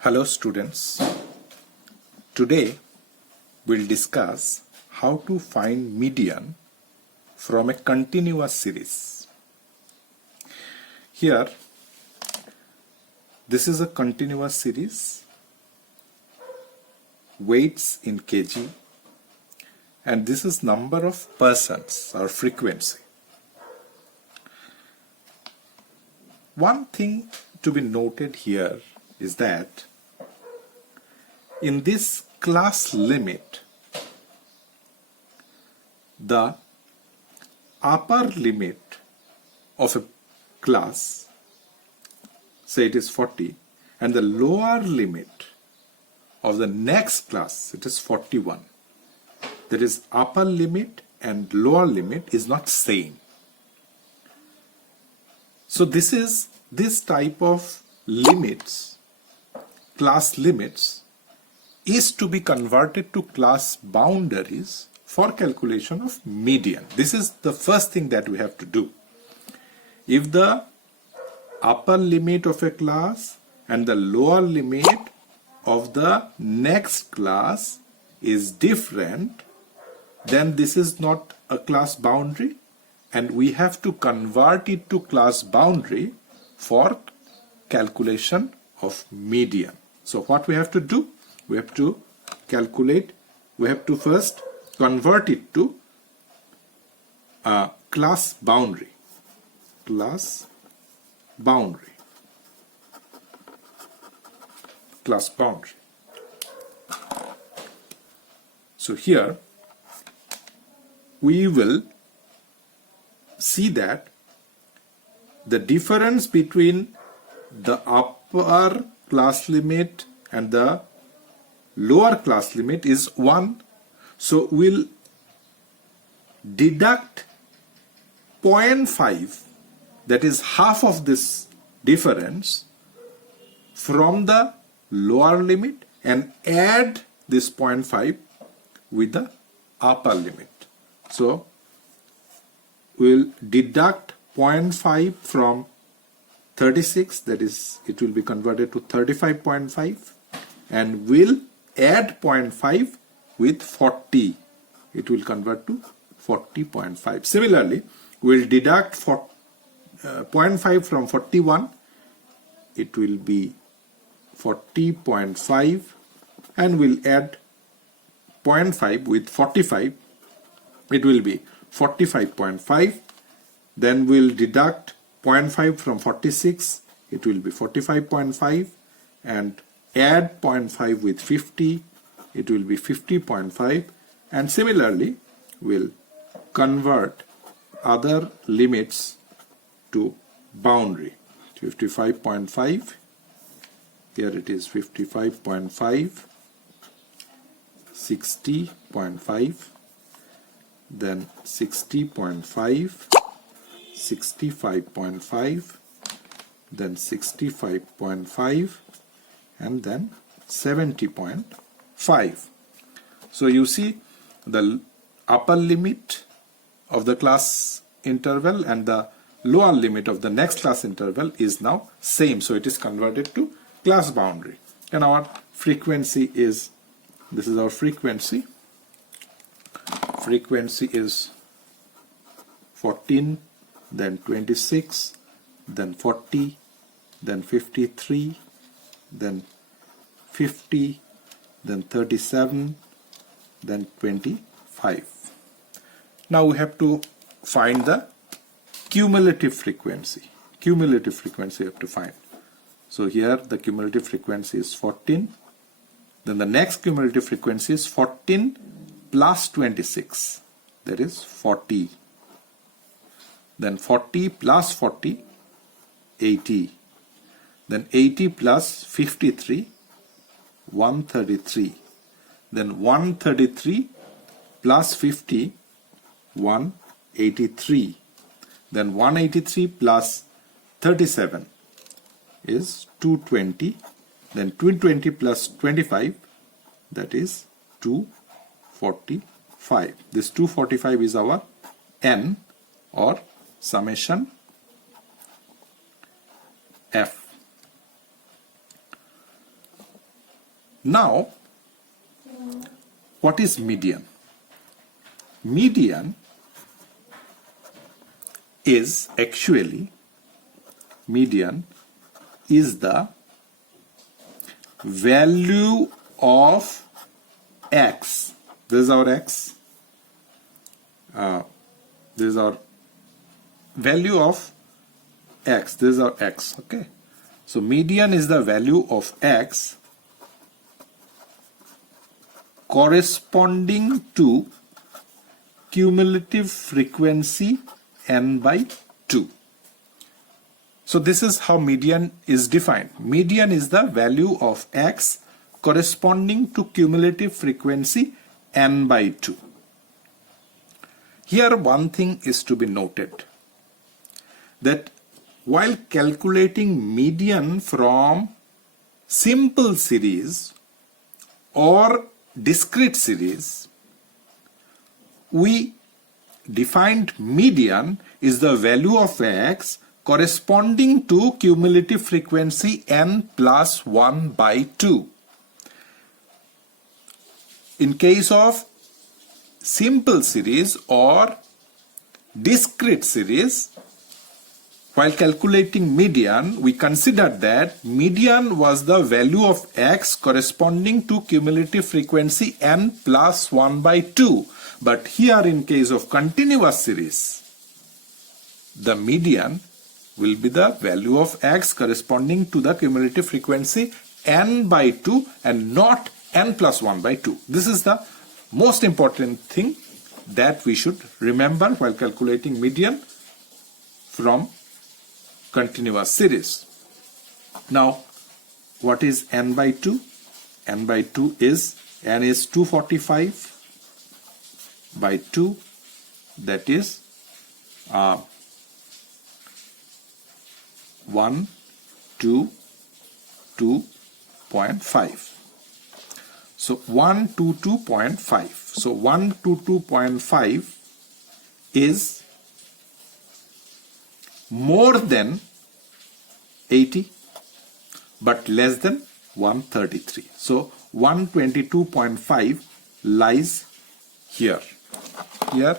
Hello students, today we'll discuss how to find median from a continuous series. Here, this is a continuous series, weights in kg, and this is number of persons or frequency. One thing to be noted here is that in this class limit, the upper limit of a class, say it is 40, and the lower limit of the next class, it is 41. That is, upper limit and lower limit is not same. So this type of limits, class limits, is to be converted to class boundaries for calculation of median. This is the first thing that we have to do. If the upper limit of a class and the lower limit of the next class is different, then this is not a class boundary, and we have to convert it to class boundary for calculation of median. So what we have to do? We have to calculate, we have to first convert it to a class boundary. Class boundary. Class boundary. So here we will see that the difference between the upper class limit and the lower class limit is 1. So we'll deduct 0.5, that is half of this difference, from the lower limit and add this 0.5 with the upper limit. So we'll deduct 0.5 from 36, that is, it will be converted to 35.5, and we'll add 0.5 with 40. It will convert to 40.5. Similarly, we'll deduct 0.5 from 41. It will be 40.5, and we'll add 0.5 with 45. It will be 45.5. Then we'll deduct 0.5 from 46. It will be 45.5, and add 0.5 with 50. It will be 50.5, and similarly we'll convert other limits to boundary. 55.5, here it is 55.5, 60.5, then 60.5, 65.5, then 65.5, and then 70.5. So you see the upper limit of the class interval and the lower limit of the next class interval is now same. So it is converted to class boundary. And our frequency is, this is our frequency. Frequency is 14, then 26, then 40, then 53, then 50, then 37, then 25. Now we have to find the cumulative frequency. Cumulative frequency we have to find. So here the cumulative frequency is 14. Then the next cumulative frequency is 14 plus 26. That is 40. Then 40 plus 40, 80. Then 80 plus 53, 133. Then 133 plus 50, 183. Then 183 plus 37 is 220. Then 220 plus 25, that is 245. This 245 is our n, or summation f. Now, what is median? Median is actually, median is the value of x. This is our x. This is our value of x. This is our x. Okay. So median is the value of x corresponding to cumulative frequency n by 2. So this is how median is defined. Median is the value of x corresponding to cumulative frequency n by 2. Here one thing is to be noted, that while calculating median from simple series or discrete series, we defined median is the value of x corresponding to cumulative frequency n plus 1 by 2. In case of simple series or discrete series, while calculating median, we considered that median was the value of x corresponding to cumulative frequency n plus 1 by 2. But here in case of continuous series, the median will be the value of x corresponding to the cumulative frequency n by 2 and not n plus 1 by 2. This is the most important thing that we should remember while calculating median from continuous series. Now, what is n by 2? N by 2 is, n is 245 by 2, that is 122.5. So 122.5. So 122.5 is more than 80 but less than 133. So 122.5 lies here. Here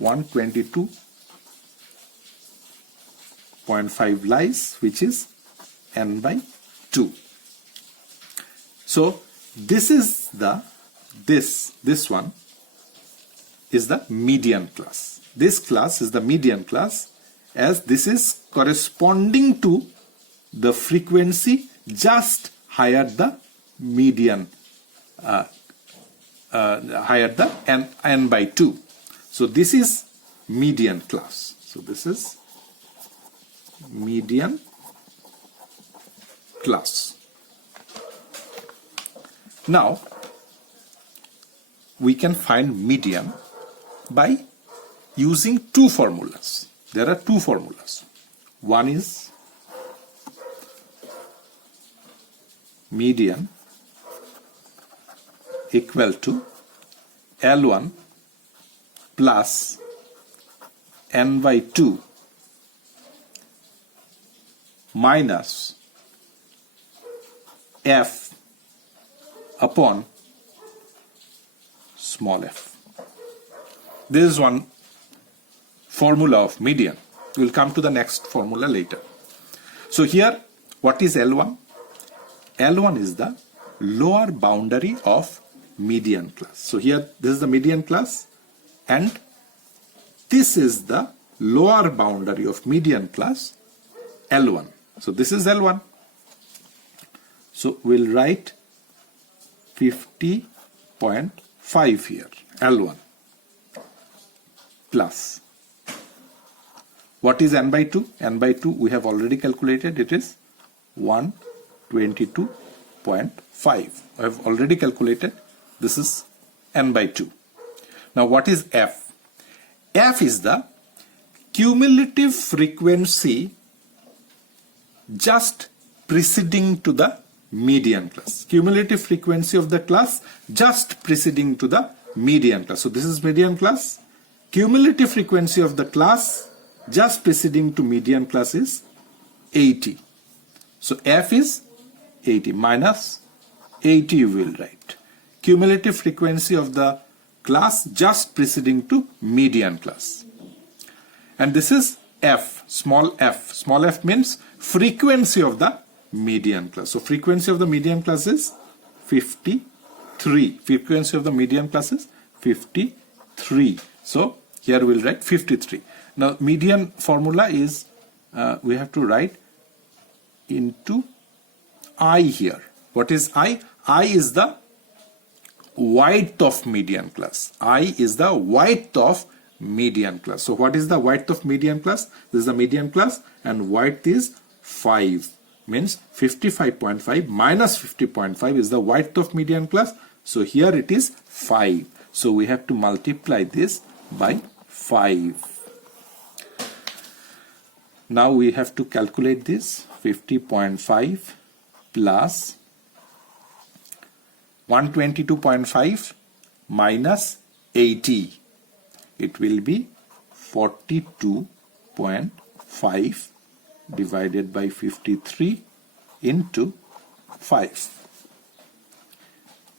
122.5 lies, which is n by 2. So this is the this one is the median class. This class is the median class, as this is corresponding to the frequency just higher the median, higher the n by 2. So this is median class. So this is median class. Now we can find median by using two formulas. There are two formulas. One is median equal to L1 plus n by 2 minus f upon small f. This is one formula of median. We will come to the next formula later. So here, what is L1? L1 is the lower boundary of median class. So here, this is the median class, and this is the lower boundary of median class, L1. So this is L1. So we'll write 50.5 here, L1 plus. What is n by 2? N by 2 we have already calculated. It is 122.5. I have already calculated. This is n by 2. Now what is f? F is the cumulative frequency just preceding to the median class. Cumulative frequency of the class just preceding to the median class. So this is median class. Cumulative frequency of the class just preceding to median class is 80. So f is 80 minus 80 you will write. Cumulative frequency of the class just preceding to median class. And this is f, small f. Small f means frequency of the median class. So frequency of the median class is 53. Frequency of the median class is 53. So here we'll write 53. Now median formula is, we have to write into I here. What is I? I is the width of median class. I is the width of median class. So what is the width of median class? This is the median class and width is 5. Means 55.5 minus 50.5 is the width of median class. So here it is 5. So we have to multiply this by 5. Now we have to calculate this. 50.5 plus 122.5 minus 80. It will be 42.5 divided by 53 into 5.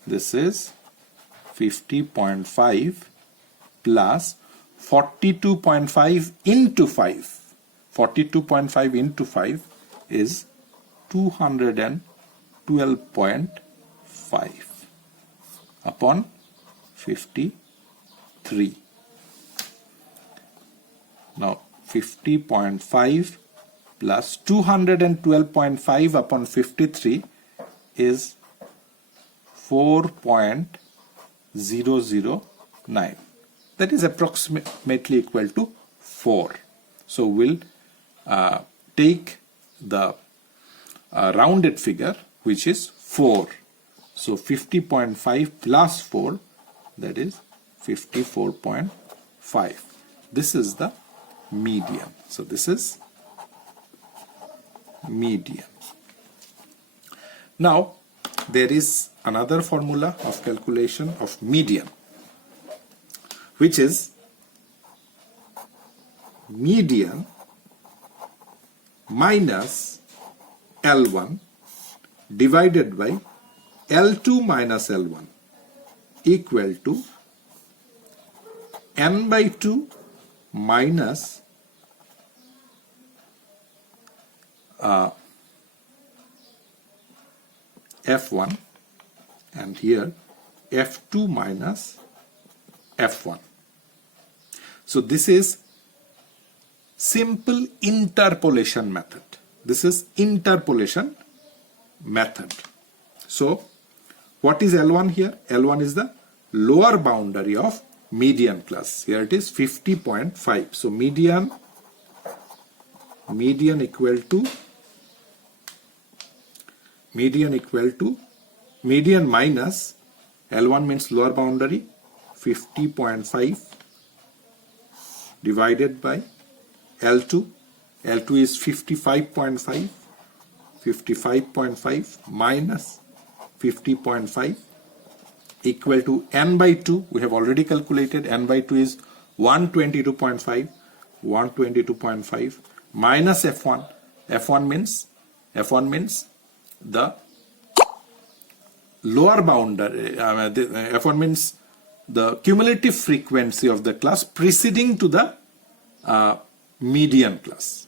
This is 50.5 plus 42.5 into 5. 42.5 into 5 is 212.5 upon 53. Now 50.5 plus 212.5 upon 53 is 4.009. That is approximately equal to 4. So we'll take the rounded figure, which is 4. So 50.5 plus 4, that is 54.5. This is the median. So this is median. Now there is another formula of calculation of median, which is median minus L1 divided by L2 minus L1 equal to n by 2 minus F1 and here F2 minus F1. So this is simple interpolation method. This is interpolation method. So what is L1 here? L1 is the lower boundary of median class. Here it is 50.5. So median equal to median minus L1 means lower boundary 50.5 divided by L2. L2 is 55.5. 55.5 minus 50.5 equal to n by 2. We have already calculated n by 2 is 122.5. 122.5 minus F1. F1 means the lower boundary. F1 means the cumulative frequency of the class preceding to the median class.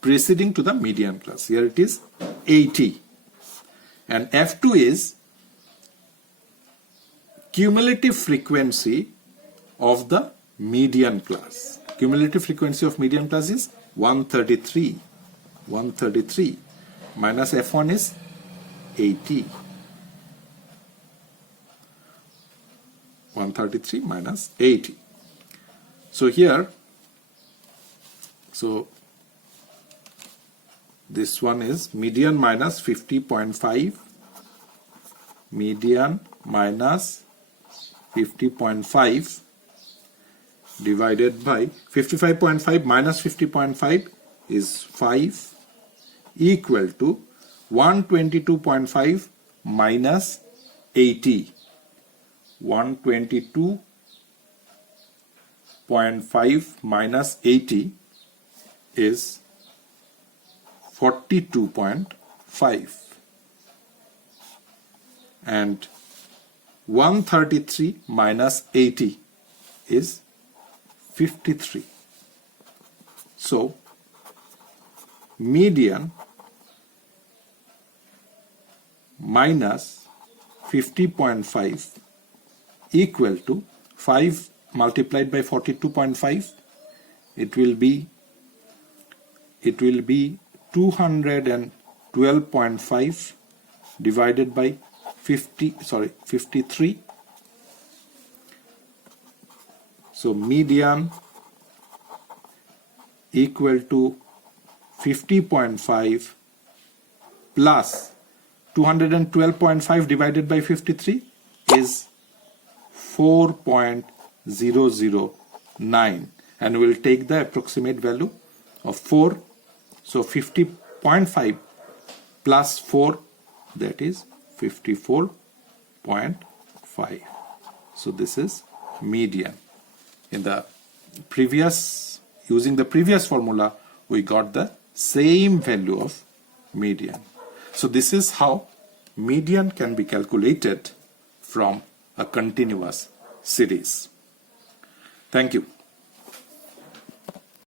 Preceding to the median class. Here it is 80. And F2 is cumulative frequency of the median class. Cumulative frequency of median class is 133. 133 minus F1 is 80. 133 minus 80. So here, this one is median minus 50.5. Median minus 50.5 divided by 55.5 minus 50.5 is 5 equal to 122.5 minus 80. 122.5 minus 80 is 42.5. and 133 minus 80 is 53. So median minus 50.5 equal to 5 multiplied by 42.5, it will be 212.5 divided by 53. So median equal to 50.5 plus 212.5 divided by 53 is 4.009, and we will take the approximate value of 4. So 50.5 plus 4, that is 54.5. So this is median. In the previous, using the previous formula, we got the same value of median. So this is how median can be calculated from a continuous series. Thank you.